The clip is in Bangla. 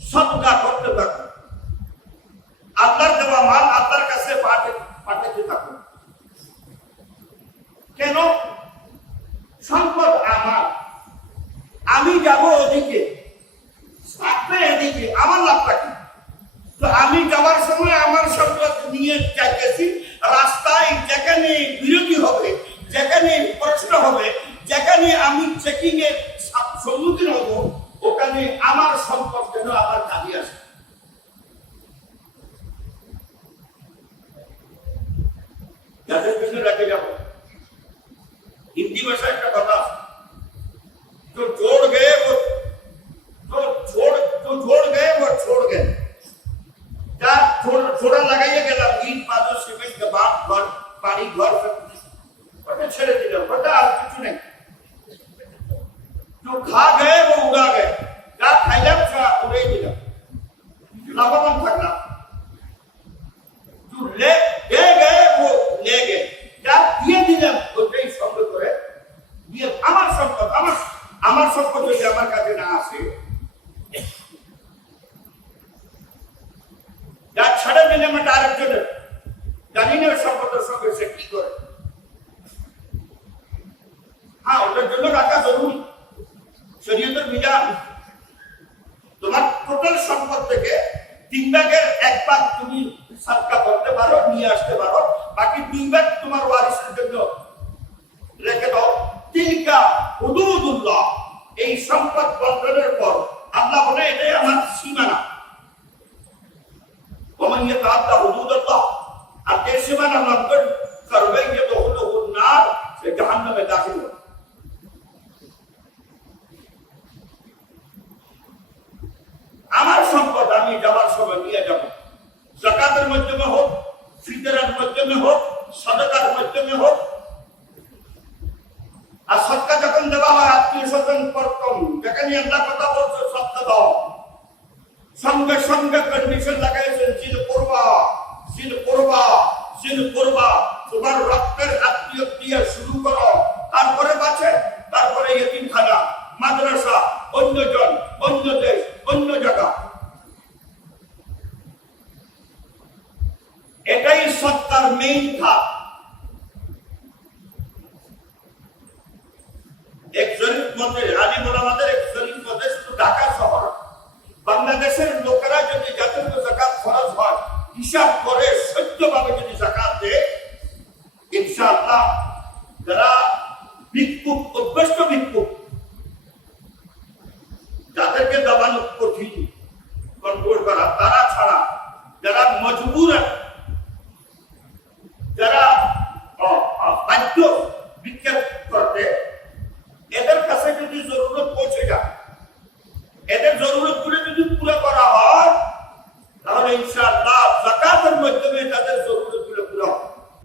সদকা করতে থাকুন, আল্লাহর দেওয়া মাল আল্লাহর কাছে পাঠাতে থাকুন। কেন? সম্পদ আমার, আমি যাব ওদিকে, থাকবে এদিকে, আমার লাভটা কি? তো আমি যাওয়ার সময় আমার সম্পদ নিয়ে যাইতেছি, রাস্তায় যেখানে বিরতি হবে, যেখানে প্রশ্ন হবে, যেখানে আমি চেকিং এর সম্মুখীন হব, ওখানে আমার সম্পদ যেন আমার কাজে আসে। যাদের পিছনে রেখে যাব। হিন্দি ভাষায় একটা কথা, তো जोड़ गए वो छोड़ गए वो छोड़ गए। যা ছোড়া লাগাইয়ে গেলাম, ইট পাথর সিমেন্ট ঘর বাড়ি ঘর ওটা ছেড়ে দিলাম, ওটা আর কিছু নেই। जो खा गए वो उड़ा गए, যা খাইলাম তা উড়ে দিলাম, লাভবান থাকলাম। जो ले गए वो ले गए, যা দিয়ে দিলাম ওটাই সঙ্গে করে দিয়ে আমার সম্পদ, আমার সম্পদ যদি আমার কাছে না আসে, যা ছেড়ে দিলাম এটা আরেকজনের, জানি না সম্পদের সঙ্গে সে কি করে। হ্যাঁ, ওটার জন্য রাখা জরুরি, শরীয়তের বিধান। তোমার টোটাল সম্পদ থেকে 3 ভাগের 1 ভাগ তুমি সাদকা করতে পারো, নিয়ে আসতে পারো, বাকি 2 ভাগ তোমার ওয়ারিসের জন্য রেখে দাও। তিলকা হুদুদুল্লাহ, এই সম্পদ বন্টনের পর আল্লাহ বলে এটাই আমার সীমানা। ওমান ইয়াতাআদ্দা হুদুদাল্লাহ, আর যে সীমানা লঙ্ঘন করবে ইয়াদখুলুহুন নার, সে জাহান্নামে দাখিল হবে। আমার সম্পদ আমি যাওয়ার সময় নিয়ে যাব, যাকাতের মাধ্যমে হোক, ফিতরের মাধ্যমে হোক, সাদাকার মাধ্যমে হোক। আর সদকা যখন দেওয়া হয় আত্মীয় স্বজন প্রথম, যেখানে আল্লাহ কথা বলছে সদকা দাও, সঙ্গে সঙ্গে কন্ডিশন লাগাইছেন জিল করবা, জিল করবা, জিল করবা, তোমার রক্তের আত্মীয় দিয়ে শুরু করো, তারপরে বাঁচে, তারপরে ইতিমখানা, মাদ্রাসা, অন্যজন, অন্য দেশ, অন্য জায়গা। এটাই সত্তার মেইন ধাপ। এক শরীফ মতে আলিম ওলামাদের এক শরীফ মতে শুধু ঢাকা শহর, বাংলাদেশের লোকেরা যদি জাতীয় যাকাত খরচ হয় হিসাব করে সত্যভাবে যদি